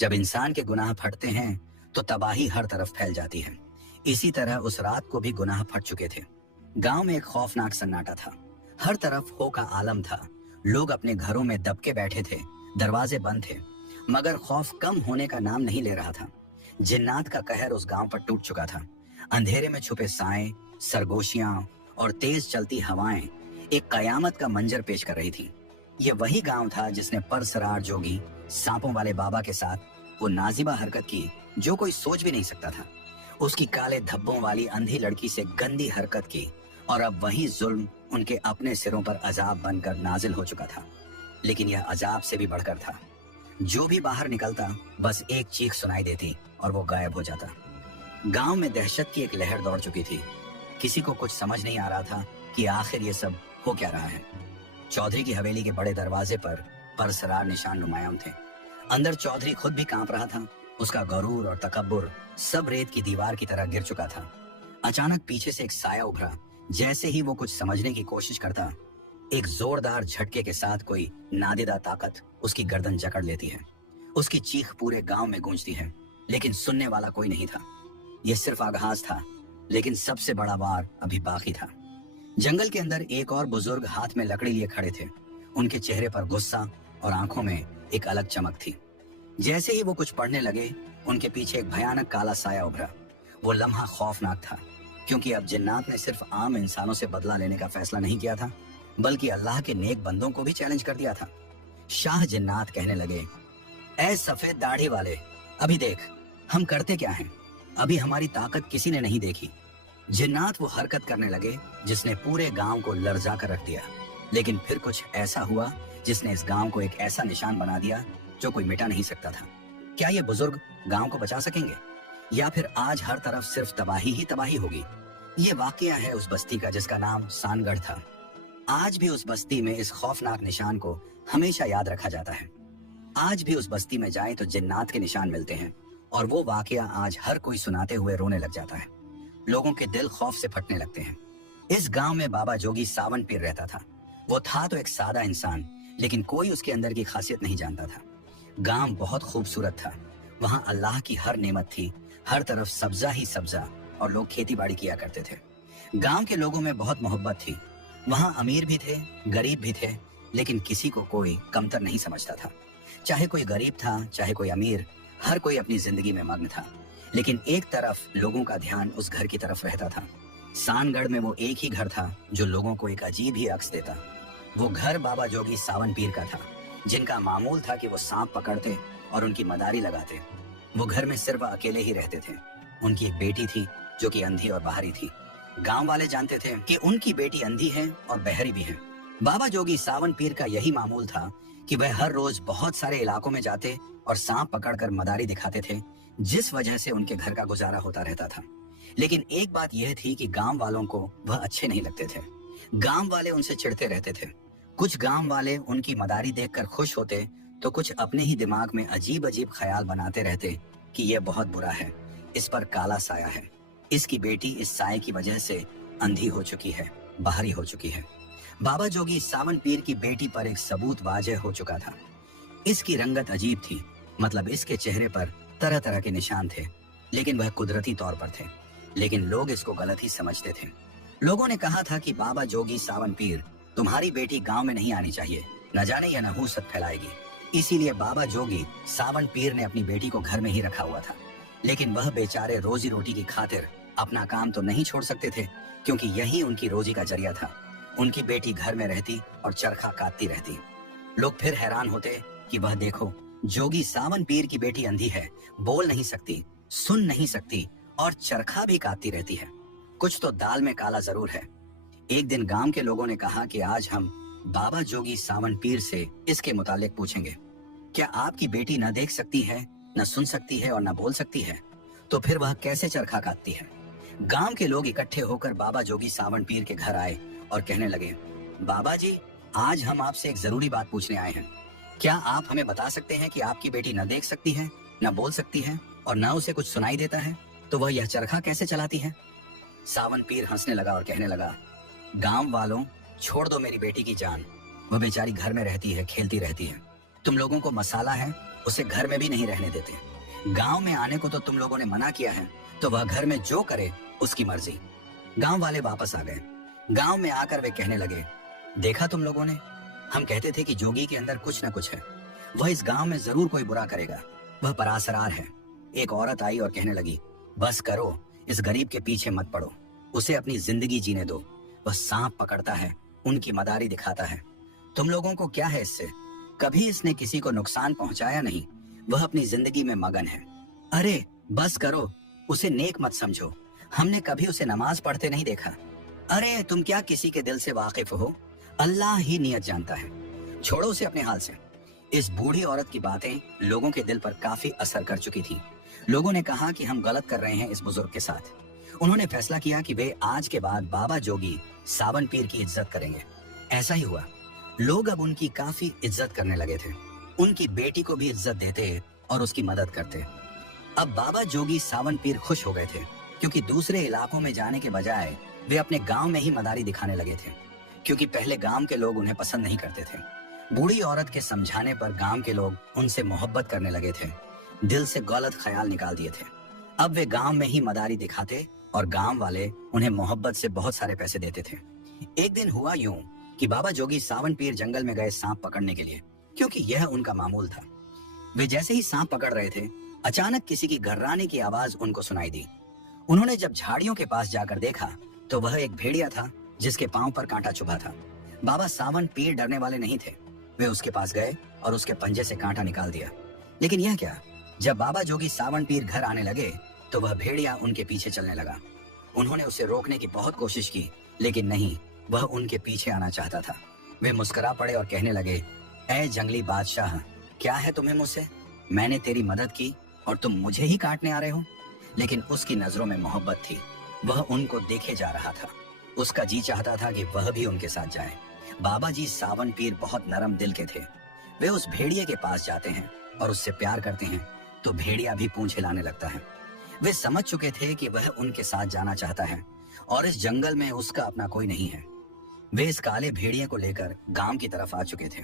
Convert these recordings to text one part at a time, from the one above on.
जब इंसान के गुनाह फटते हैं तो तबाही हर तरफ फैल जाती है। इसी तरह उस रात को भी गुनाह फट चुके थे। गांव में एक खौफनाक सन्नाटा था। हर तरफ हो का आलम था। लोग अपने घरों में दबके बैठे थे, दरवाजे बंद थे, मगर खौफ कम होने का नाम नहीं ले रहा था। जिन्नात का कहर उस गांव पर टूट चुका था। अंधेरे में छुपे साए, सरगोशियां और तेज चलती हवाएं एक कयामत का मंजर पेश कर रही थी। यह वही गांव था जिसने परसरार जोगी सांपों वाले बाबा के साथ वो नाजिबा हरकत की जो कोई सोच भी नहीं सकता था। उसकी काले धब्बों वाली अंधी लड़की से गंदी हरकत की और अब वही जुल्म उनके अपने सिरों पर अजाब बनकर नाजिल हो चुका था। लेकिन यह अजाब से भी बढ़कर था। जो भी बाहर निकलता बस एक चीख सुनाई देती और वो गायब हो जाता। गांव में दहशत की एक लहर दौड़ चुकी थी। किसी को कुछ समझ नहीं आ रहा था कि आखिर ये सब हो क्या रहा है। चौधरी की हवेली के बड़े दरवाजे पर परसरार निशान नुमायां थे। अंदर चौधरी खुद भी कांप रहा था। उसका गरूर और तकब्बुर सब रेत की दीवार की तरह गिर चुका था। अचानक पीछे से एक साया उभरा। जैसे ही वो कुछ समझने की कोशिश करता, एक जोरदार झटके के साथ कोई नादिदा ताकत उसकी गर्दन जकड़ लेती है। उसकी चीख पूरे गांव में गूंजती है, लेकिन सुनने वाला कोई नहीं था। यह सिर्फ आगाज था, लेकिन सबसे बड़ा वार अभी बाकी था। जंगल के अंदर एक और बुजुर्ग हाथ में लकड़ी लिए खड़े थे। उनके चेहरे पर गुस्सा और आंखों में एक अलग चमक थी। जैसे ही वो कुछ पढ़ने लगे, उनके पीछे एक भयानक काला साया उभरा। वो लम्हा खौफनाक था, क्योंकि अब जिन्नात ने सिर्फ आम इंसानों से बदला लेने का फैसला नहीं किया था, बल्कि अल्लाह के नेक बंदों को भी चैलेंज कर दिया था। शाह जिन्नात कहने लगे, ऐ सफेद दाढ़ी वाले, अभी देख हम करते क्या हैं। अभी हमारी ताकत किसी ने नहीं देखी। जिन्नात वो हरकत करने लगे जिसने पूरे गांव को लर्जा कर रख दिया। लेकिन फिर कुछ ऐसा हुआ जिसने इस गांव को एक ऐसा निशान बना दिया जो कोई मिटा नहीं सकता था। क्या ये बुजुर्ग गांव को बचा सकेंगे, या फिर आज हर तरफ सिर्फ तबाही ही तबाही होगी। ये वाकया है उस बस्ती का जिसका नाम सानगढ़ था। आज भी उस बस्ती में इस खौफनाक निशान को हमेशा याद रखा जाता है। आज भी उस बस्ती में जाए तो जिन्नात के निशान मिलते हैं, और वो वाकया आज हर कोई सुनाते हुए रोने लग जाता है। लोगों के दिल खौफ से फटने लगते हैं। इस गांव में बाबा जोगी सावन पीर रहता था। वो था तो एक सादा इंसान, लेकिन कोई उसके अंदर की खासियत नहीं जानता था। गांव बहुत खूबसूरत था। वहां अल्लाह की हर नेमत थी। हर तरफ सब्जा ही सब्जा, और लोग खेती बाड़ी किया करते थे। गांव के लोगों में बहुत मोहब्बत थी। वहां अमीर भी थे, गरीब भी थे, लेकिन किसी को कोई कमतर नहीं समझता था। चाहे कोई गरीब था, चाहे कोई अमीर, हर कोई अपनी जिंदगी में मग्न था। लेकिन एक तरफ लोगों का ध्यान उस घर की तरफ रहता था। सानगढ़ में वो एक ही घर था जो लोगों को एक अजीब ही अक्स देता। वो घर बाबा जोगी सावन पीर का था, जिनका मामूल था कि वो सांप पकड़ते और उनकी मदारी लगाते। वो घर में सिर्फ अकेले ही रहते थे। उनकी एक बेटी थी जो कि अंधी और बाहरी थी। गांव वाले जानते थे कि उनकी बेटी अंधी है और बहरी भी है। बाबा जोगी सावन पीर का यही मामूल था कि वह हर रोज बहुत सारे इलाकों में जाते और सांप पकड़कर मदारी दिखाते थे, जिस वजह से उनके घर का गुजारा होता रहता था। लेकिन एक बात यह थी कि गांव वालों को वह अच्छे नहीं लगते थे। गांव वाले उनसे चिढ़ते रहते थे। कुछ गांव वाले उनकी मदारी देखकर खुश होते, तो कुछ अपने ही दिमाग में अजीब अजीब ख्याल बनाते रहते कि यह बहुत बुरा है, इस पर काला साया है, इसकी बेटी इस साये की वजह से अंधी हो चुकी है, बाहरी हो चुकी है। बाबा जोगी सावन पीर की बेटी पर एक सबूत वाजह हो चुका था। इसकी रंगत अजीब थी, मतलब इसके चेहरे पर तरह तरह के निशान थे, लेकिन वह कुदरती तौर पर थे। लेकिन लोग इसको गलत ही समझते थे। लोगों ने कहा था कि बाबा जोगी सावन पीर, तुम्हारी बेटी गांव में नहीं आनी चाहिए, न जाने यह नहूसत फैलाएगी। इसीलिए बाबा जोगी सावन पीर ने अपनी बेटी को घर में ही रखा हुआ था। लेकिन वह बेचारे रोजी रोटी की खातिर अपना काम तो नहीं छोड़ सकते थे, क्योंकि यही उनकी रोजी का जरिया था। उनकी बेटी घर में रहती और चरखा काटती रहती। लोग फिर हैरान होते कि वह देखो, जोगी सावन पीर की बेटी अंधी है, बोल नहीं सकती, सुन नहीं सकती और चरखा भी काटती रहती है। कुछ तो दाल में काला जरूर है। एक दिन गांव के लोगों ने कहा कि आज हम बाबा जोगी सावन पीर से इसके मुतालिक पूछेंगे। क्या आपकी बेटी न देख सकती है, न सुन सकती है और न बोल सकती है, तो फिर वह कैसे चरखा काटती है? गांव के लोग इकट्ठे होकर बाबा जोगी सावन पीर के घर आए और कहने लगे, बाबा जी, आज हम आपसे एक जरूरी बात पूछने आए हैं। क्या आप हमें बता सकते हैं कि आपकी बेटी न देख सकती है, न बोल सकती है और न उसे कुछ सुनाई देता है, तो वह यह चरखा कैसे चलाती है? सावन पीर हंसने लगा और कहने लगा, गांव वालों, छोड़ दो मेरी बेटी की जान। वह बेचारी घर में रहती है, खेलती रहती है। तुम लोगों को मसाला है उसे घर में भी नहीं रहने देते। गांव में आने को तो तुम लोगों ने मना किया है, तो वह घर में जो करे उसकी मर्जी। गांव वाले वापस आ गए। गांव में आकर वे कहने लगे, देखा तुम लोगों ने, हम कहते थे कि जोगी के अंदर कुछ न कुछ है, वह इस गांव में जरूर कोई बुरा करेगा, वह परासरार है। एक औरत आई और कहने लगी, बस करो, इस गरीब के पीछे मत पड़ो, उसे अपनी जिंदगी जीने दो। वह सांप पकड़ता है, उनकी मदारी दिखाता है, तुम लोगों को क्या है इससे? कभी इसने किसी को नुकसान पहुंचाया नहीं, वह अपनी जिंदगी में मगन है। अरे बस करो, उसे नेक मत समझो, हमने कभी उसे नमाज पढ़ते नहीं देखा। अरे तुम क्या किसी के दिल से वाकिफ हो? अल्लाह ही नियत जानता है, छोड़ो उसे अपने हाल से। इस बूढ़ी औरत की बातें लोगों के दिल पर काफी असर कर चुकी थी। लोगों ने कहा कि हम गलत कर रहे हैं इस बुजुर्ग के साथ। उन्होंने फैसला किया कि वे आज के बाद बाबा जोगी सावन पीर की इज्जत करेंगे। ऐसा ही हुआ। लोग अब उनकी काफी इज्जत करने लगे थे, उनकी बेटी को भी इज्जत देते और उसकी मदद करते। अब बाबा जोगी सावन पीर खुश हो गए थे, क्योंकि दूसरे इलाकों में जाने के बजाय वे अपने गांव में ही मदारी दिखाने लगे थे, क्योंकि पहले गांव के लोग उन्हें पसंद नहीं करते थे। बूढ़ी औरत के समझाने पर गांव के लोग उनसे मोहब्बत करने लगे थे, दिल से गलत ख्याल निकाल दिए थे। अब वे गांव में ही मदारी दिखाते और गांव वाले उन्हें मोहब्बत से बहुत सारे पैसे देते थे। एक दिन हुआ यूं कि बाबा जोगी सावन पीर जंगल में गए सांप पकड़ने के लिए, क्योंकि यह उनका मामूल था। वे जैसे ही सांप पकड़ रहे थे, अचानक किसी की गर्राने की आवाज उनको सुनाई दी। उन्होंने जब झाड़ियों के पास जाकर देखा तो वह एक भेड़िया था जिसके पांव पर कांटा चुभा था। बाबा सावन पीर डरने वाले नहीं थे। वे उसके पास गए और उसके पंजे से कांटा निकाल दिया। लेकिन यह क्या, जब बाबा जोगी सावन पीर घर आने लगे तो वह भेड़िया उनके पीछे चलने लगा। उन्होंने उसे रोकने की बहुत कोशिश की, लेकिन नहीं, वह उनके पीछे आना चाहता था। वे मुस्कुरा पड़े और कहने लगे, ऐ जंगली बादशाह, क्या है तुम्हें मुझसे? मैंने तेरी मदद की और तुम मुझे ही काटने आ रहे हो? लेकिन उसकी नजरों में मोहब्बत थी, वह उनको देखे जा रहा था। उसका जी चाहता था कि वह भी उनके साथ जाए। बाबा जी सावन पीर बहुत नरम दिल के थे। वे उस भेड़िए के पास जाते हैं और उससे प्यार करते हैं तो भेड़िया भी पूंछ हिलाने लगता है। वे समझ चुके थे कि वह उनके साथ जाना चाहता है और इस जंगल में उसका अपना कोई नहीं है। वे इस काले भेड़िए को लेकर गांव की तरफ आ चुके थे।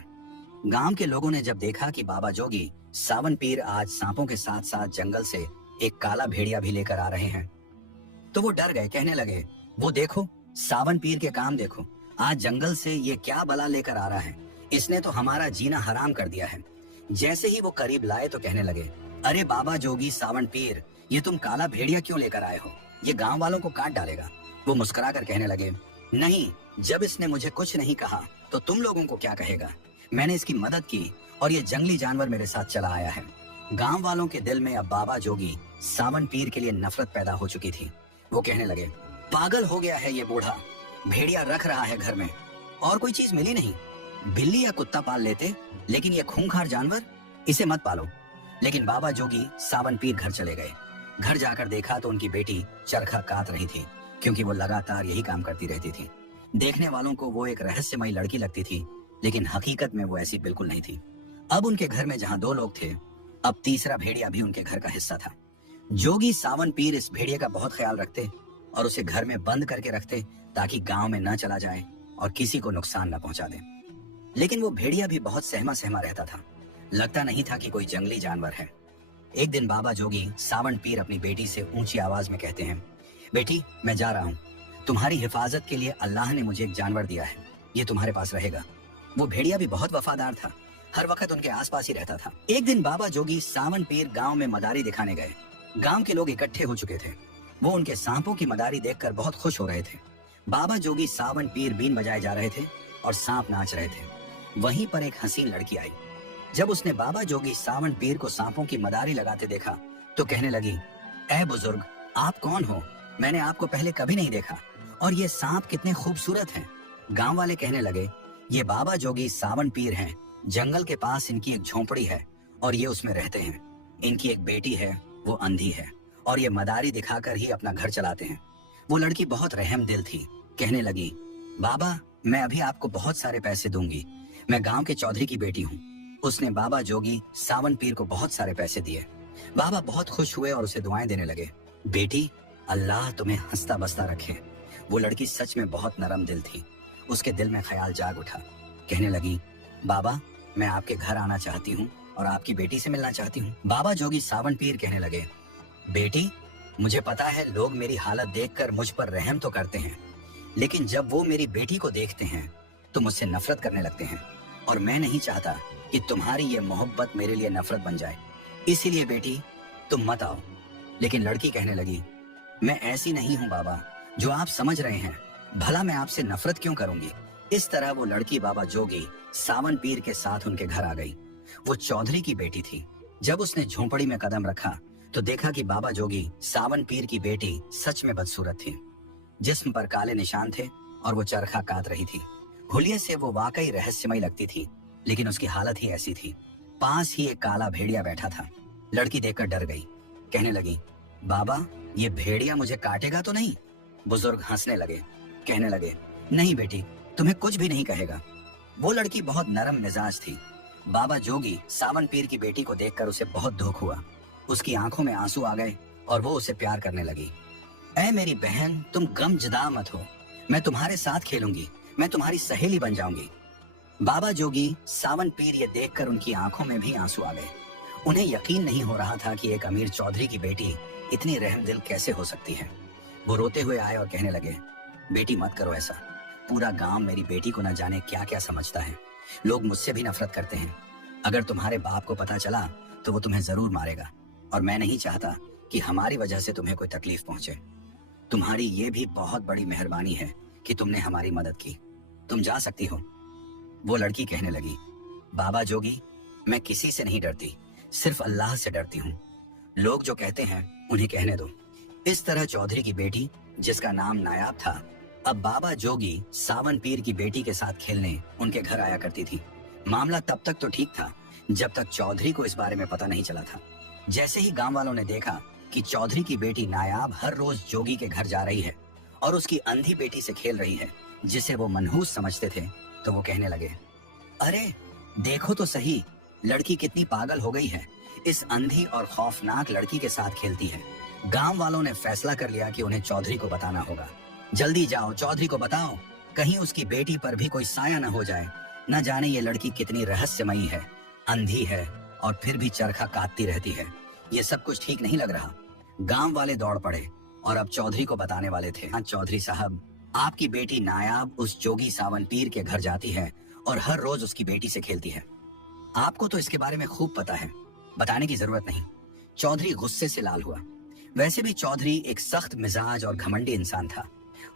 गांव के लोगों ने जब देखा कि बाबा जोगी सावन पीर आज सांपों के साथ साथ जंगल से एक काला भेड़िया भी लेकर आ रहे हैं, तो वो डर गए। कहने लगे, वो देखो, सावन पीर के काम देखो, आज जंगल से ये क्या बला लेकर आ रहा है, इसने तो हमारा जीना हराम कर दिया है। जैसे ही वो करीब लाए तो कहने लगे, अरे बाबा जोगी सावन पीर, ये तुम काला भेड़िया क्यों लेकर आए हो? ये गांव वालों को काट डालेगा। वो मुस्कुरा कर कहने लगे, नहीं, जब इसने मुझे कुछ नहीं कहा तो तुम लोगों को क्या कहेगा? मैंने इसकी मदद की और ये जंगली जानवर मेरे साथ चला आया है। गांव वालों के दिल में अब बाबा जोगी सावन पीर के लिए नफरत पैदा हो चुकी थी। वो कहने लगे, पागल हो गया है ये बूढ़ा, भेड़िया रख रहा है घर में, और कोई चीज मिली नहीं, बिल्ली या कुत्ता पाल लेते, लेकिन ये खूंखार जानवर, इसे मत पालो। लेकिन बाबा जोगी सावन पीर घर चले गए। घर जाकर देखा तो उनकी बेटी चरखा काट रही थी, क्योंकि वो लगातार यही काम करती रहती थी। देखने वालों को वो एक रहस्यमयी लड़की लगती थी, लेकिन हकीकत में वो ऐसी बिल्कुल नहीं थी। अब उनके घर में जहाँ 2 लोग थे, अब तीसरा भेड़िया भी उनके घर का हिस्सा था। जोगी सावन पीर इस भेड़िए का बहुत ख्याल रखते और उसे घर में बंद करके रखते, ताकि गांव में न चला जाए और किसी को नुकसान न पहुंचा दे। लेकिन वो भेड़िया भी बहुत सहमा सहमा रहता था, लगता नहीं था कि कोई जंगली जानवर है। एक दिन बाबा जोगी सावन पीर अपनी बेटी से ऊंची आवाज में कहते हैं, बेटी, मैं जा रहा हूँ, तुम्हारी हिफाजत के लिए अल्लाह ने मुझे एक जानवर दिया है, ये तुम्हारे पास रहेगा। वो भेड़िया भी बहुत वफादार था, हर वक्त उनके आसपास ही रहता था। एक दिन बाबा जोगी सावन पीर गांव में मदारी दिखाने गए। गांव के लोग इकट्ठे हो चुके थे। वो उनके सांपों की मदारी देखकर बहुत खुश हो रहे थे। बाबा जोगी सावन पीर बीन बजाए जा रहे थे और सांप नाच रहे थे। वहीं पर एक हसीन लड़की आई। जब उसने बाबा जोगी सावन पीर को सांपों की मदारी लगाते देखा तो कहने लगी, ऐ बुजुर्ग, आप कौन हो? मैंने आपको पहले कभी नहीं देखा, और ये सांप कितने खूबसूरत हैं। गांव वाले कहने लगे, ये बाबा जोगी सावन पीर हैं, जंगल के पास इनकी एक झोंपड़ी है और ये उसमें रहते हैं। इनकी एक बेटी है, वो अंधी है और ये मदारी दिखाकर ही अपना घर चलाते हैं। वो लड़की बहुत रहम दिल थी, कहने लगी, बाबा, मैं अभी आपको बहुत सारे पैसे दूंगी, मैं गांव के चौधरी की बेटी हूँ। उसने बाबा जोगी सावन पीर को बहुत सारे पैसे दिए। बाबा बहुत खुश हुए और उसे दुआएं देने लगे। बेटी, अल्लाह तुम्हें हंसता बसता रखे। वो लड़की सच में बहुत नरम दिल थी। उसके दिल में ख्याल जाग उठा। कहने लगी, बाबा, मैं आपके घर आना चाहती हूँ और आपकी बेटी से मिलना चाहती हूँ। बाबा जोगी सावन पीर कहने लगे, बेटी, मुझे पता है लोग मेरी हालत देखकर मुझ पर रहम तो करते हैं, लेकिन जब वो मेरी बेटी को देखते हैं तो मुझसे नफरत करने लगते हैं, और मैं नहीं चाहता कि तुम्हारी ये मोहब्बत मेरे लिए नफरत बन जाए। इसीलिए बेटी, तुम मत आओ। लेकिन लड़की कहने लगी, मैं ऐसी नहीं हूँ बाबा जो आप समझ रहे हैं, भला मैं आपसे नफरत क्यों करूंगी। इस तरह वो लड़की बाबा जोगी सावन पीर के साथ उनके घर आ गई। वो चौधरी की बेटी थी। जब उसने झोंपड़ी में कदम रखा तो देखा कि बाबा जोगी सावन पीर की बेटी सच में बदसूरत थी। जिस्म पर काले निशान थे और वो चरखा काट रही थी। हुलिये से वो वाकई रहस्यमय लगती थी, लेकिन उसकी हालत ही ऐसी थी। पास ही एक काला भेड़िया बैठा था। लड़की देखकर डर गई, कहने लगी, बाबा, ये भेड़िया मुझे काटेगा तो नहीं। बुजुर्ग हंसने लगे, कहने लगे, नहीं बेटी, तुम्हें कुछ भी नहीं कहेगा। वो लड़की बहुत नरम मिजाज थी। बाबा जोगी सावन पीर की बेटी को देखकर उसे बहुत दुख हुआ। उसकी आंखों में आंसू आ गए और वो उसे प्यार करने लगी। ऐ मेरी बहन, तुम गमजदा मत हो, मैं तुम्हारे साथ खेलूंगी, मैं तुम्हारी सहेली बन जाऊंगी। बाबा जोगी सावन पीर ये देखकर उनकी आंखों में भी आंसू आ गए। उन्हें यकीन नहीं हो रहा था कि एक अमीर चौधरी की बेटी इतनी रहमदिल कैसे हो सकती है। वो रोते हुए आए और कहने लगे, बेटी मत करो ऐसा, पूरा गांव मेरी बेटी को न जाने क्या क्या समझता है। लोग मुझसे भी नफरत करते हैं। अगर तुम्हारे बाप को पता चला तो वो तुम्हें जरूर मारेगा, और मैं नहीं चाहता कि हमारी वजह से तुम्हें कोई तकलीफ पहुंचे। तुम्हारी ये भी बहुत बड़ी मेहरबानी है कि तुमने हमारी मदद की। तुम जा सकती हो। वो लड़की कहने लगी, बाबा जोगी, मैं किसी से नहीं डरती, सिर्फ अल्लाह से डरती हूँ। लोग जो कहते हैं उन्हें कहने दो। इस तरह चौधरी की बेटी, जिसका नाम नायाब था, अब बाबा जोगी सावन पीर की बेटी के साथ खेलने उनके घर आया करती थी। मामला तब तक तो ठीक था जब तक चौधरी को इस बारे में पता नहीं चला था। जैसे ही गांव वालों ने देखा कि चौधरी की बेटी नायाब हर रोज जोगी के घर जा रही है और उसकी अंधी बेटी से खेल रही है, जिसे वो मनहूस समझते थे, तो वो कहने लगे, अरे देखो तो सही, लड़की कितनी पागल हो गई है, इस अंधी और खौफनाक लड़की के साथ खेलती है। गांव वालों ने फैसला कर लिया कि उन्हें चौधरी को बताना होगा। जल्दी जाओ, चौधरी को बताओ, कहीं उसकी बेटी पर भी कोई साया न हो जाए। न जाने ये लड़की कितनी रहस्यमयी है, अंधी है और फिर भी चरखा काटती रहती है। ये सब कुछ ठीक नहीं लग रहा। गांव वाले दौड़ पड़े और अब चौधरी को बताने वाले थे। हाँ चौधरी साहब, आपकी बेटी नायाब उस जोगी सावन पीर के घर जाती है और हर रोज उसकी बेटी से खेलती है। आपको तो इसके बारे में खूब पता है, बताने की जरूरत नहीं। चौधरी गुस्से से लाल हुआ। वैसे भी चौधरी एक सख्त मिजाज और घमंडी इंसान था।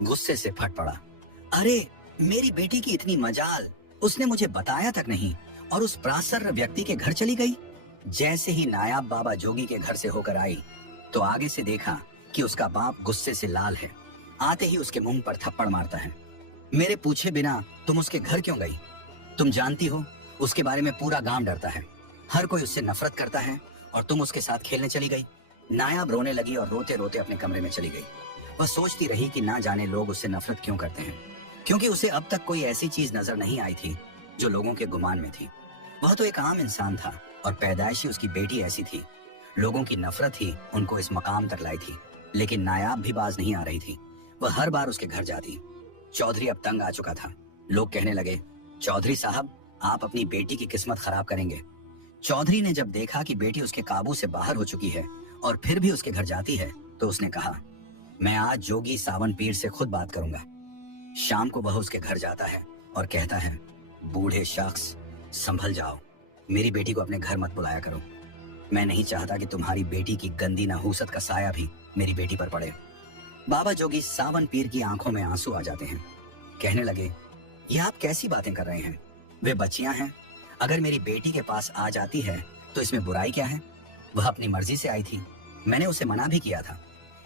गुस्से से फट पड़ा, अरे मेरी बेटी की इतनी मजाल, उसने मुझे बताया तक नहीं और उस प्रासर व्यक्ति के घर चली गई। जैसे ही नायाब बाबा जोगी के घर से होकर आई तो आगे से देखा कि उसका बाप गुस्से से लाल है। आते ही उसके मुंह पर थप्पड़ मारता है। मेरे पूछे बिना तुम उसके घर क्यों गई? तुम जानती हो उसके बारे में पूरा गांव डरता है, हर कोई उससे नफरत करता है, और तुम उसके साथ खेलने चली गई। नायाब रोने लगी और रोते रोते अपने कमरे में चली गई। वह सोचती रही कि ना जाने लोग उससे नफरत क्यों करते हैं, क्योंकि उसे अब तक कोई ऐसी चीज नजर नहीं आई थी जो लोगों के गुमान में थी। वह तो एक आम इंसान था और पैदाइशी उसकी बेटी ऐसी थी। लोगों की नफरत ही उनको इस मकाम तक लाई थी। लेकिन नायाब भी बाज नहीं आ रही थी। वह हर बार उसके घर जाती। चौधरी अब तंग आ चुका था। लोग कहने लगे, चौधरी साहब, आप अपनी बेटी की किस्मत खराब करेंगे। चौधरी ने जब देखा कि बेटी उसके काबू से बाहर हो चुकी है और फिर भी उसके घर जाती है, तो उसने कहा, मैं आज जोगी सावन पीर से खुद बात करूंगा। शाम को वह उसके घर जाता है और कहता है, बूढ़े शख्स, संभल जाओ, मेरी बेटी को अपने घर मत बुलाया करो। मैं नहीं चाहता कि तुम्हारी बेटी की गंदी नहूसत का साया भी मेरी बेटी पर पड़े। बाबा जोगी सावन पीर की आंखों में आंसू आ जाते हैं। कहने लगे, ये आप कैसी बातें कर रहे हैं? वे बच्चियां हैं, अगर मेरी बेटी के पास आ जाती है तो इसमें बुराई क्या है? वह अपनी मर्जी से आई थी, मैंने उसे मना भी किया था,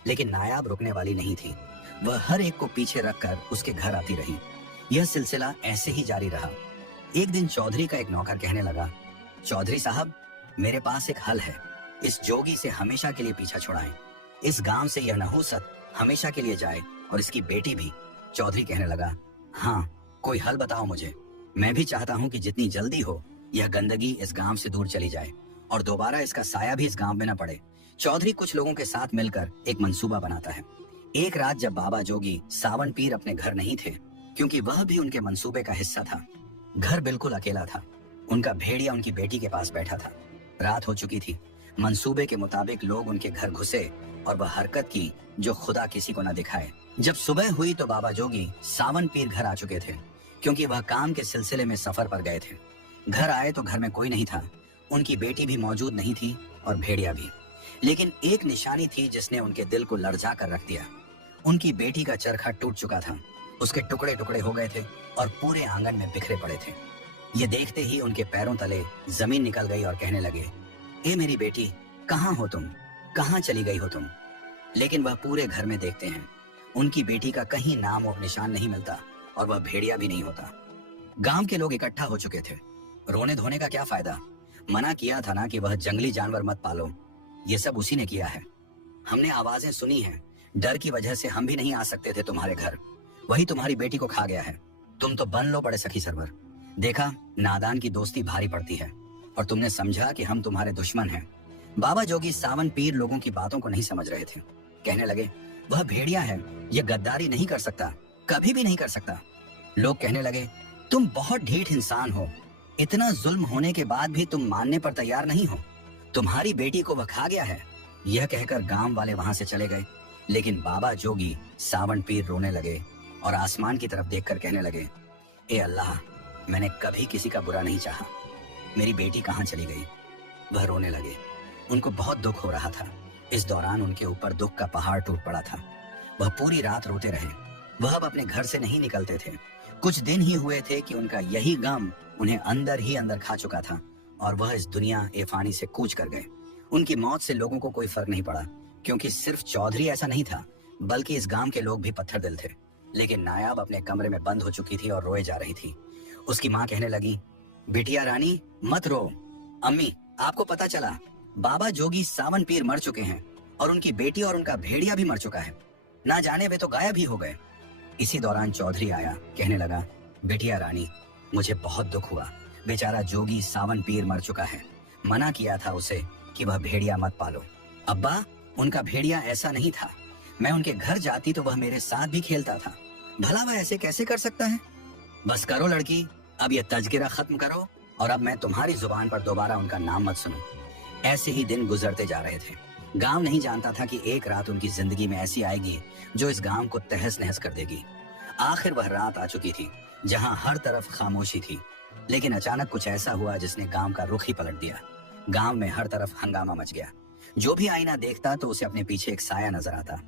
लेकिन नायाब रुकने वाली नहीं थी। वह हर एक को पीछे रखकर उसके घर आती रही। यह सिलसिला ऐसे ही जारी रहा। एक दिन चौधरी का एक नौकर कहने लगा, चौधरी साहब, मेरे पास एक हल है। इस जोगी से हमेशा के लिए पीछा छुड़ाएं। इस गांव से यह नहूसत हमेशा के लिए जाए और इसकी बेटी भी। चौधरी कहने लगा, हाँ, कोई हल बताओ मुझे। मैं भी चाहता हूँ कि जितनी जल्दी हो यह गंदगी इस गांव से दूर चली जाए और दोबारा इसका साया भी इस गांव में न पड़े। चौधरी कुछ लोगों के साथ मिलकर एक मंसूबा बनाता है। एक रात जब बाबा जोगी सावन पीर अपने घर नहीं थे, क्योंकि वह भी उनके मंसूबे का हिस्सा था, घर बिल्कुल अकेला था। उनका भेड़िया उनकी बेटी के पास बैठा था। रात हो चुकी थी। मंसूबे के मुताबिक लोग उनके घर घुसे और वह हरकत की जो खुदा किसी को न दिखाए। जब सुबह हुई तो बाबा जोगी सावन पीर घर आ चुके थे, क्योंकि वह काम के सिलसिले में सफर पर गए थे। घर आए तो घर में कोई नहीं था। उनकी बेटी भी मौजूद नहीं थी और भेड़िया भी। लेकिन एक निशानी थी जिसने उनके दिल को लर्जा कर रख दिया। उनकी बेटी का चरखा टूट चुका था, उसके टुकड़े टुकड़े हो गए थे और पूरे आंगन में बिखरे पड़े थे। ये देखते ही उनके पैरों तले जमीन निकल गई और कहने लगे, ए मेरी बेटी, कहाँ हो तुम, कहाँ चली गई हो तुम। लेकिन वह पूरे घर में देखते हैं, उनकी बेटी का कहीं नाम और निशान नहीं मिलता और वह भेड़िया भी नहीं होता। गांव के लोग इकट्ठा हो चुके थे। रोने धोने का क्या फायदा, मना किया था ना कि वह जंगली जानवर मत पालो। ये सब उसी ने किया है। हमने आवाजें सुनी हैं, डर की वजह से हम भी नहीं आ सकते थे तुम्हारे घर। वही तुम्हारी बेटी को खा गया है। तुम तो बन लो पड़े सखी सरवर। देखा, नादान की दोस्ती भारी पड़ती है और तुमने समझा कि हम तुम्हारे दुश्मन हैं। बाबा जोगी सावन पीर लोगों की बातों को नहीं समझ रहे थे। कहने लगे, वह भेड़िया है, यह गद्दारी नहीं कर सकता, कभी भी नहीं कर सकता। लोग कहने लगे, तुम बहुत ढीठ इंसान हो, इतना जुल्म होने के बाद भी तुम मानने पर तैयार नहीं हो। तुम्हारी बेटी को वह खा गया है। यह कहकर गांव वाले वहां से चले गए। लेकिन बाबा जोगी सावन पीर रोने लगे और आसमान की तरफ देखकर कहने लगे, ए अल्लाह, मैंने कभी किसी का बुरा नहीं चाहा। मेरी बेटी कहाँ चली गई। वह रोने लगे। उनको बहुत दुख हो रहा था। इस दौरान उनके ऊपर दुख का पहाड़ टूट पड़ा था। वह पूरी रात रोते रहे। वह अब अपने घर से नहीं निकलते थे। कुछ दिन ही हुए थे कि उनका यही गम उन्हें अंदर ही अंदर खा चुका था और वह इस दुनिया ए फानी से कूच कर गए। उनकी मौत से लोगों को कोई फर्क नहीं पड़ा, क्योंकि सिर्फ चौधरी ऐसा नहीं था, बल्कि इस गांव के लोग भी पत्थर दिल थे। लेकिन नायाब अपने कमरे में बंद हो चुकी थी और रोए जा रही थी। उसकी माँ कहने लगी, बिटिया रानी मत रो। अम्मी, आपको पता चला, बाबा जोगी सावन पीर मर चुके हैं और उनकी बेटी और उनका भेड़िया भी मर चुका है। ना जाने वे तो गायब ही हो गए। इसी दौरान चौधरी आया। कहने लगा, बिटिया रानी, मुझे बहुत दुख हुआ। बेचारा जोगी सावन पीर मर चुका है। मना किया था उसे कि वह भेड़िया मत पालो। अब्बा, उनका भेड़िया ऐसा नहीं था। मैं उनके घर जाती तो वह मेरे साथ भी खेलता था। भला वह ऐसे कैसे कर सकता है। बस करो लड़की, अब यह तज़किरा खत्म करो और अब मैं तुम्हारी जुबान पर दोबारा उनका नाम मत सुनूं। ऐसे ही दिन गुजरते जा रहे थे। गांव नहीं जानता था कि एक रात उनकी जिंदगी में ऐसी आएगी जो इस गांव को तहस नहस कर देगी। आखिर वह रात आ चुकी थी जहां हर तरफ खामोशी थी। लेकिन अचानक कुछ ऐसा हुआ जिसने गांव का रुख ही पलट दिया। गांव में हर तरफ हंगामा मच गया। जो भी आईना देखता तो उसे अपने पीछे एक साया नजर आता।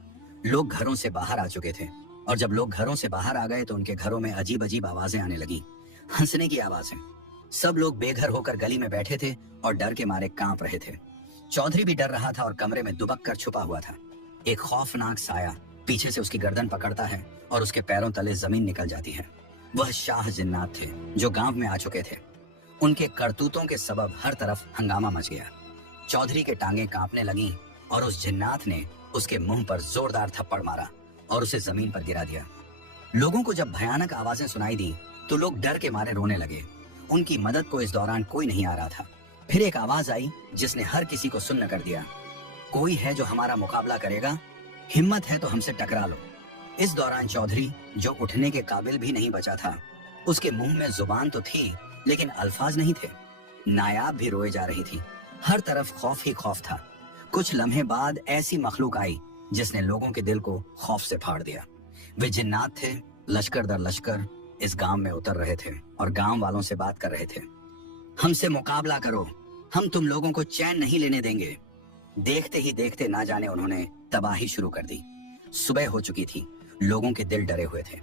लोग घरों से बाहर आ चुके थे और जब लोग घरों से बाहर आ गए तो उनके घरों में अजीब अजीब आवाजें आने लगी, हंसने की आवाजें। सब लोग बेघर होकर गली में बैठे थे और डर के मारे कांप रहे थे। चौधरी भी डर रहा था और कमरे में दुबक कर छुपा हुआ था। एक खौफनाक साया पीछे से उसकी गर्दन पकड़ता है और उसके पैरों तले जमीन निकल जाती है। वह शाह जिन्नात थे जो गांव में आ चुके थे। उनके करतूतों के सबब हर तरफ हंगामा मच गया। चौधरी के टांगे कांपने लगी और उस जिन्नात ने उसके मुंह पर जोरदार थप्पड़ मारा और उसे जमीन पर गिरा दिया। लोगों को जब भयानक आवाजें सुनाई दी तो लोग डर के मारे रोने लगे। उनकी मदद को इस दौरान कोई नहीं आ रहा था। फिर एक आवाज आई जिसने हर किसी को सुन्न कर दिया, कोई है जो हमारा मुकाबला करेगा? हिम्मत है तो हमसे टकरा लो। इस दौरान चौधरी, जो उठने के काबिल भी नहीं बचा था, उसके मुंह में जुबान तो थी लेकिन अल्फाज नहीं थे। नायाब भी रोए जा रही थी। हर तरफ खौफ ही खौफ था। कुछ लम्हे बाद ऐसी मखलूक आई जिसने लोगों के दिल को खौफ से फाड़ दिया। वे जिन्नात थे। लश्कर दर लश्कर इस गांव में उतर रहे थे और गांव वालों से बात कर रहे थे। हमसे मुकाबला करो, हम तुम लोगों को चैन नहीं लेने देंगे। देखते ही देखते ना जाने उन्होंने तबाही शुरू कर दी। सुबह हो चुकी थी। लोगों के दिल डरे हुए थे।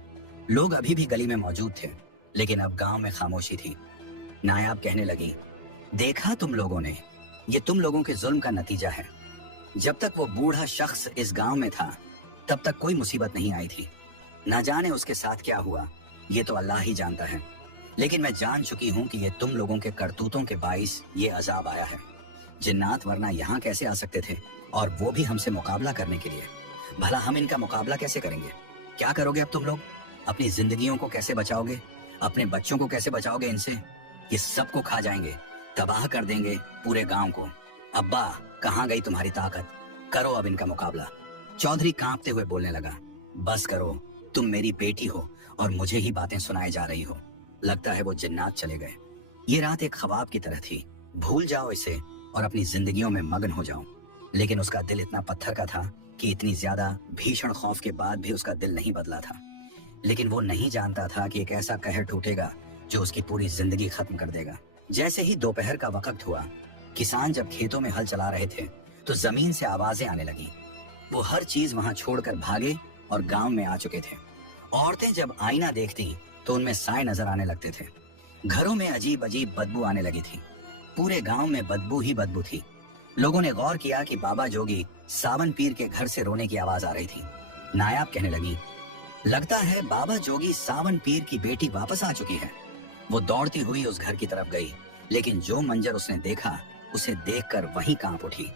लोग अभी भी गली में मौजूद थे, लेकिन अब गांव में खामोशी थी। नायाब कहने लगी, देखा तुम लोगों ने, ये तुम लोगों के जुल्म का नतीजा है। जब तक वो बूढ़ा शख्स इस गांव में था तब तक कोई मुसीबत नहीं आई थी। ना जाने उसके साथ क्या हुआ, ये तो अल्लाह ही जानता है। लेकिन मैं जान चुकी हूँ कि ये तुम लोगों के करतूतों के बाइस ये अजाब आया है। जिन्नात वरना यहाँ कैसे आ सकते थे, और वो भी हमसे मुकाबला करने के लिए। भला हम इनका मुकाबला कैसे करेंगे? क्या करोगे अब तुम लोग? अपनी जिंदगियों को कैसे बचाओगे? अपने बच्चों को कैसे बचाओगे इनसे? ये सबको खा जाएंगे, तबाह कर देंगे पूरे गांव को। अब्बा, कहाँ गई तुम्हारी ताकत? करो अब इनका मुकाबला। चौधरी कांपते हुए बोलने लगा, बस करो, तुम मेरी बेटी हो और मुझे ही बातें सुनाए जा रही हो। लगता है वो जिन्नात चले गए। ये रात एक ख्वाब की तरह थी। भूल जाओ इसे और अपनी जिंदगियों में मगन हो जाऊं। लेकिन उसका दिल इतना पत्थर का था कि इतनी ज्यादा भीषण खौफ के बाद भी उसका दिल नहीं बदला था। लेकिन वो नहीं जानता था कि एक ऐसा कहर टूटेगा जो उसकी पूरी जिंदगी खत्म कर देगा। जैसे ही दोपहर का वक्त हुआ, किसान जब खेतों में हल चला रहे थे तो जमीन से आवाजें आने लगी। वो हर चीज वहां छोड़कर भागे और गांव में आ चुके थे। औरतें जब आईना देखती तो उनमें साए नजर आने लगते थे। घरों में अजीब अजीब बदबू आने लगी थी। पूरे गांव में बदबू ही बदबू थी। लोगों ने गौर किया कि बाबा जोगी सावन पीर के घर से रोने की आवाज आ रही थी। नायाब कहने लगी, लगता है बाबा जोगी सावन पीर की बेटी वापस आ चुकी है। वो दौड़ती हुई उस घर की तरफ गई, लेकिन जो मंजर उसने देखा उसे देखकर वहीं कांप उठी,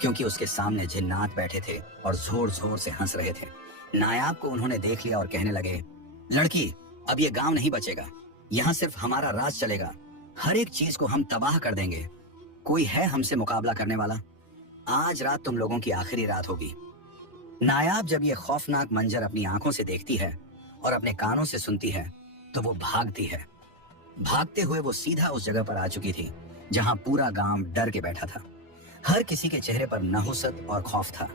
क्योंकि उसके सामने जिन्नात बैठे थे और जोर जोर से हंस रहे थे। नायाब को उन्होंने देख लिया और कहने लगे, लड़की, अब ये गांव नहीं बचेगा। यहाँ सिर्फ हमारा राज चलेगा। हर एक चीज को हम तबाह कर देंगे। कोई है हमसे मुकाबला करने वाला? आज रात तुम लोगों की आखिरी रात होगी। नायाब जब ये खौफनाक मंजर अपनी आंखों से देखती है और अपने कानों से सुनती है तो वो भागती है। भागते हुए वो सीधा उस जगह पर आ चुकी थी जहां पूरा गांव डर के बैठा था। हर किसी के चेहरे पर नहुसत और खौफ था,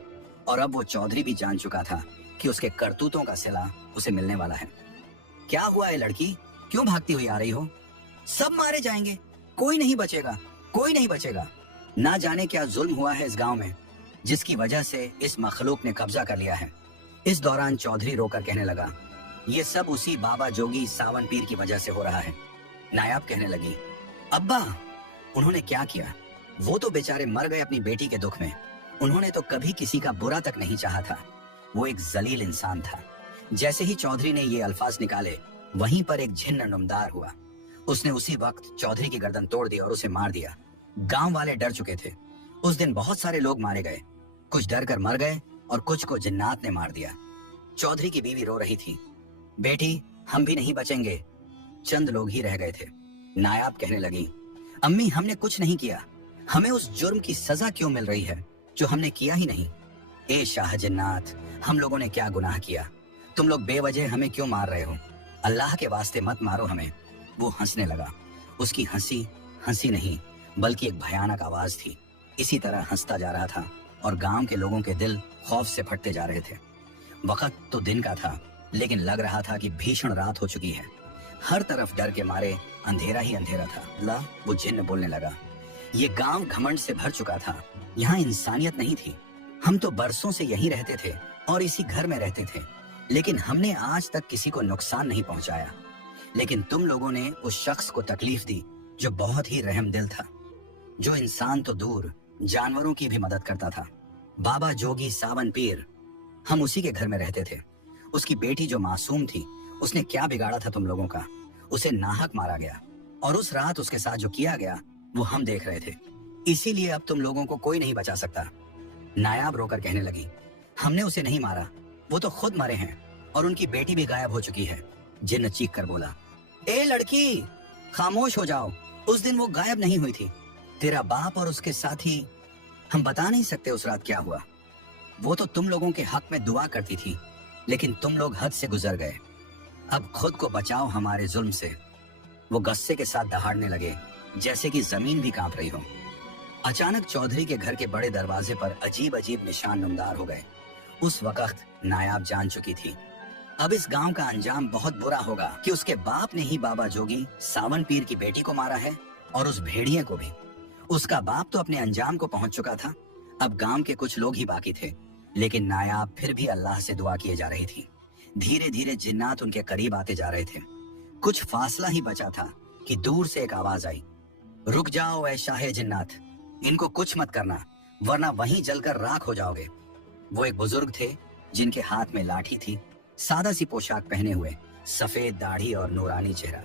और अब वो चौधरी भी जान चुका था कि उसके करतूतों का सिला उसे मिलने वाला है। क्या हुआ है लड़की, क्यों भागती हुई आ रही हो? सब मारे जाएंगे, कोई नहीं बचेगा, कोई नहीं बचेगा। ना जाने क्या जुल्म हुआ है इस गांव में, जिसकी वजह से इस मखलूक ने कब्जा कर लिया है। इस दौरान चौधरी रोकर कहने लगा, ये सब उसी बाबा जोगी सावन पीर की वजह से हो रहा है। नायाब कहने लगी, अब्बा, उन्होंने क्या किया? वो तो बेचारे मर गए अपनी बेटी के दुख में। उन्होंने तो कभी किसी का बुरा तक नहीं चाहा था। वो एक जलील इंसान था। जैसे ही चौधरी ने ये अल्फाज निकाले, वहीं पर एक झिन्न नुमदार हुआ। उसने उसी वक्त चौधरी की गर्दन तोड़ दी और उसे मार दिया। गांव वाले डर चुके थे। उस दिन बहुत सारे लोग मारे गए। कुछ डर कर मर गए और कुछ को जिन्नात ने मार दिया। चौधरी की बीवी रो रही थी, बेटी, हम भी नहीं बचेंगे। चंद लोग ही रह गए थे। नायाब कहने लगी, अम्मी, हमने कुछ नहीं किया। हमें उस जुर्म की सजा क्यों मिल रही है जो हमने किया ही नहीं? ए शाह जिन्नात, हम लोगों ने क्या गुनाह किया? तुम लोग बेवजह हमें क्यों मार रहे हो? अल्लाह के वास्ते मत मारो हमें। वो हंसने लगा। उसकी हंसी हंसी नहीं बल्कि एक भयानक आवाज थी। इसी तरह हंसता जा रहा था और गांव के लोगों के दिल खौफ से फटते जा रहे थे। वक्त तो दिन का था, लेकिन लग रहा था कि भीषण रात हो चुकी है। हर तरफ डर के मारे अंधेरा ही अंधेरा था। अल्लाह, वो जिन्न बोलने लगा, ये गांव घमंड से भर चुका था। यहाँ इंसानियत नहीं थी। हम तो बरसों से यहीं रहते थे और इसी घर में रहते थे, लेकिन हमने आज तक किसी को नुकसान नहीं पहुंचाया। लेकिन तुम लोगों ने उस शख्स को तकलीफ दी जो बहुत ही रहमदिल था, जो इंसान तो दूर जानवरों की भी मदद करता था। बाबा जोगी सावन पीर, हम उसी के घर में रहते थे। उसकी बेटी जो मासूम थी, उसने क्या बिगाड़ा था तुम लोगों का? उसे नाहक मारा गया और उस रात उसके साथ जो किया गया वो हम देख रहे थे। इसीलिए अब तुम लोगों को कोई नहीं बचा सकता। नायाब रोकर कहने लगी, हमने उसे नहीं मारा, वो तो खुद मरे हैं और उनकी बेटी भी गायब हो चुकी है। जिन्न चीख कर बोला, ए लड़की, खामोश हो जाओ। उस दिन वो गायब नहीं हुई थी। तेरा बाप और उसके साथी, हम बता नहीं सकते उस रात क्या हुआ। वो तो तुम लोगों के हक में दुआ करती थी, लेकिन तुम लोग हद से गुजर गए। अब खुद को बचाओ हमारे जुल्म से। वो गुस्से के साथ दहाड़ने लगे, जैसे कि जमीन भी कांप रही हो। अचानक चौधरी के घर के बड़े दरवाजे पर अजीब अजीब निशान नुमदार हो गए। उस वक्त नायाब जान चुकी थी, अब इस गांव का अंजाम बहुत बुरा होगा कि उसके बाप ने ही बाबा जोगी सावन पीर की बेटी को मारा है और उस भेड़िए को भी। उसका बाप तो अपने अंजाम को पहुंच चुका था। अब गांव के कुछ लोग ही बाकी थे, लेकिन नायाब फिर भी अल्लाह से दुआ किए जा रही थी। धीरे धीरे जिन्नात उनके करीब आते जा रहे थे। कुछ फासला ही बचा था कि दूर से एक आवाज आई, रुक जाओ ऐ शाहे जिन्नात, इनको कुछ मत करना वरना वहीं जलकर राख हो जाओगे। वो एक बुजुर्ग थे जिनके हाथ में लाठी थी, सादा सी पोशाक पहने हुए, सफेद दाढ़ी और नूरानी चेहरा।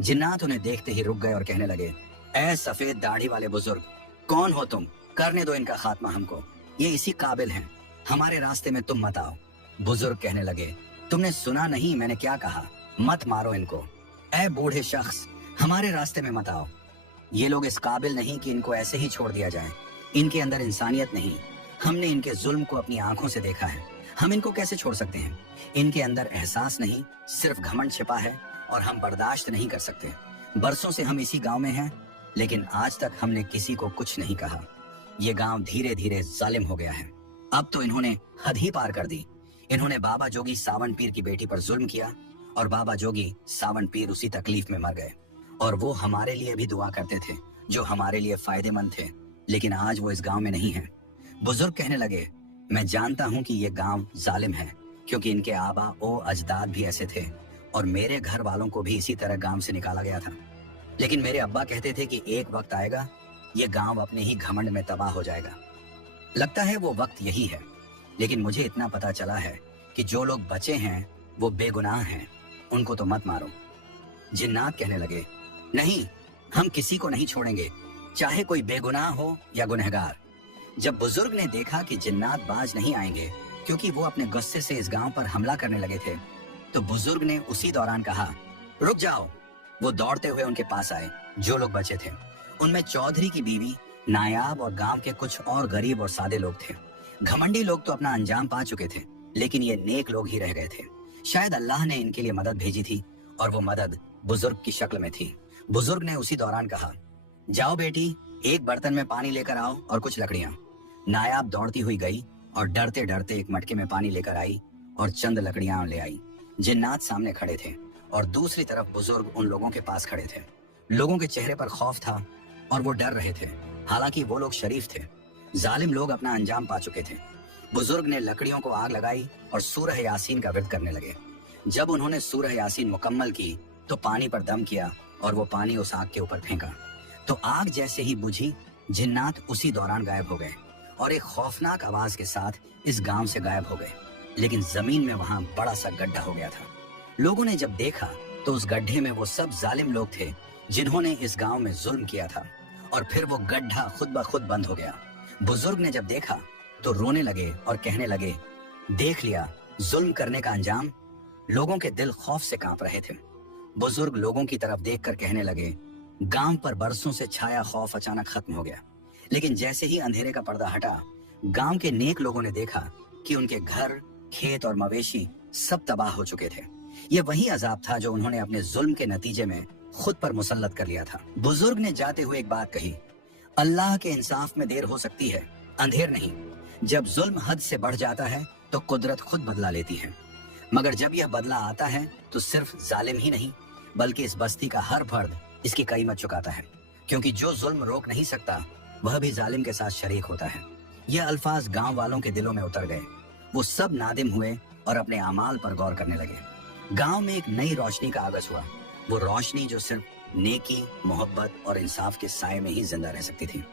जिन्नात उन्हें देखते ही रुक गए और कहने लगे, ऐ सफेद दाढ़ी वाले बुजुर्ग, कौन हो तुम? करने दो इनका खात्मा हमको, ये इसी काबिल हैं। हमारे रास्ते में तुम मत आओ। बुजुर्ग कहने लगे, तुमने सुना नहीं मैंने क्या कहा? मत मारो इनको। ऐ बूढ़े शख्स, हमारे रास्ते में मत आओ। ये लोग इस काबिल नहीं कि इनको ऐसे ही छोड़ दिया जाए। इनके अंदर इंसानियत नहीं। हमने इनके जुल्म को अपनी आंखों से देखा है, हम इनको कैसे छोड़ सकते हैं? इनके अंदर एहसास नहीं, सिर्फ घमंड छिपा है और हम बर्दाश्त नहीं कर सकते। बरसों से हम इसी गांव में हैं लेकिन आज तक हमने किसी को कुछ नहीं कहा। ये गांव धीरे धीरे जालिम हो गया है। अब तो इन्होंने हद ही पार कर दी। इन्होंने बाबा जोगी सावन पीर की बेटी पर जुल्म किया और बाबा जोगी सावन पीर उसी तकलीफ में मर गए। और वो हमारे लिए भी दुआ करते थे, जो हमारे लिए फायदेमंद थे, लेकिन आज वो इस गांव में नहीं है। बुजुर्ग कहने लगे, मैं जानता हूं कि ये गांव जालिम है, क्योंकि इनके आबा ओ अजदाद भी ऐसे थे और मेरे घर वालों को भी इसी तरह गांव से निकाला गया था। लेकिन मेरे अब्बा कहते थे कि एक वक्त आएगा, ये गांव अपने ही घमंड में तबाह हो जाएगा। लगता है वो वक्त यही है। लेकिन मुझे इतना पता चला है कि जो लोग बचे हैं वो बेगुनाह हैं, उनको तो मत मारो। जिन्नात कहने लगे, नहीं, हम किसी को नहीं छोड़ेंगे, चाहे कोई बेगुनाह हो या गुनहगार। जब बुजुर्ग ने देखा कि जिन्नात बाज नहीं आएंगे, क्योंकि वो अपने गुस्से से इस गांव पर हमला करने लगे थे, तो बुजुर्ग ने उसी दौरान कहा, रुक जाओ। वो दौड़ते हुए उनके पास आए, जो लोग बचे थे। उनमें चौधरी की बीवी, नायाब और गांव के कुछ और गरीब और सादे लोग थे। घमंडी लोग तो अपना अंजाम पा चुके थे, लेकिन ये नेक लोग ही रह गए थे। शायद अल्लाह ने इनके लिए मदद भेजी थी और वो मदद बुजुर्ग की शक्ल में थी। बुजुर्ग ने उसी दौरान कहा, जाओ बेटी, एक बर्तन में पानी लेकर आओ और कुछ लकड़ियां। नायाब दौड़ती हुई गई और डरते डरते एक मटके में पानी लेकर आई और चंद लकड़ियां ले आई। जिन्नात सामने खड़े थे और दूसरी तरफ बुजुर्ग उन लोगों के पास खड़े थे। लोगों के चेहरे पर खौफ था और वो डर रहे थे, हालांकि वो लोग शरीफ थे। जालिम लोग अपना अंजाम पा चुके थे। बुजुर्ग ने लकड़ियों को आग लगाई और सूरह यासीन का विर्द करने लगे। जब उन्होंने सूरह यासीन मुकम्मल की तो पानी पर दम किया और वो पानी उस आग के ऊपर फेंका। तो आग जैसे ही बुझी, जिन्नात उसी दौरान गायब हो गए और एक खौफनाक आवाज के साथ इस गांव से गायब हो गए। लेकिन जमीन में वहां बड़ा सा गड्ढा हो गया था। लोगों ने जब देखा तो उस गड्ढे में वो सब जालिम लोग थे जिन्होंने इस गांव में जुल्म किया था, और फिर वो गड्ढा खुद ब खुद बंद हो गया। बुजुर्ग ने जब देखा तो रोने लगे और कहने लगे, देख लिया जुल्म करने का अंजाम। लोगों के दिल खौफ से कांप रहे थे। बुजुर्ग लोगों की तरफ देखकर कहने लगे, गांव पर बरसों से छाया खौफ अचानक खत्म हो गया। लेकिन जैसे ही अंधेरे का पर्दा हटा, गांव के नेक लोगों ने देखा कि उनके घर, खेत और मवेशी सब तबाह हो चुके थे। ये वही अजाब था जो उन्होंने अपने जुल्म के नतीजे में खुद पर मुसल्लत कर लिया था। बुजुर्ग ने जाते हुए एक बात कही, अल्लाह के इंसाफ में देर हो सकती है, अंधेर नहीं। जब जुल्म हद से बढ़ जाता है तो कुदरत खुद बदला लेती है, मगर जब यह बदला आता है तो सिर्फ जालिम ही नहीं बल्कि इस बस्ती का हर फर्द इसकी कीमत चुकाता है, क्योंकि जो जुल्म रोक नहीं सकता वह भी जालिम के साथ शरीक होता है। यह अल्फाज गांव वालों के दिलों में उतर गए। वो सब नादिम हुए और अपने अमाल पर गौर करने लगे। गांव में एक नई रोशनी का आगाज हुआ, वो रोशनी जो सिर्फ नेकी, मोहब्बत और इंसाफ के साए में ही जिंदा रह सकती थी।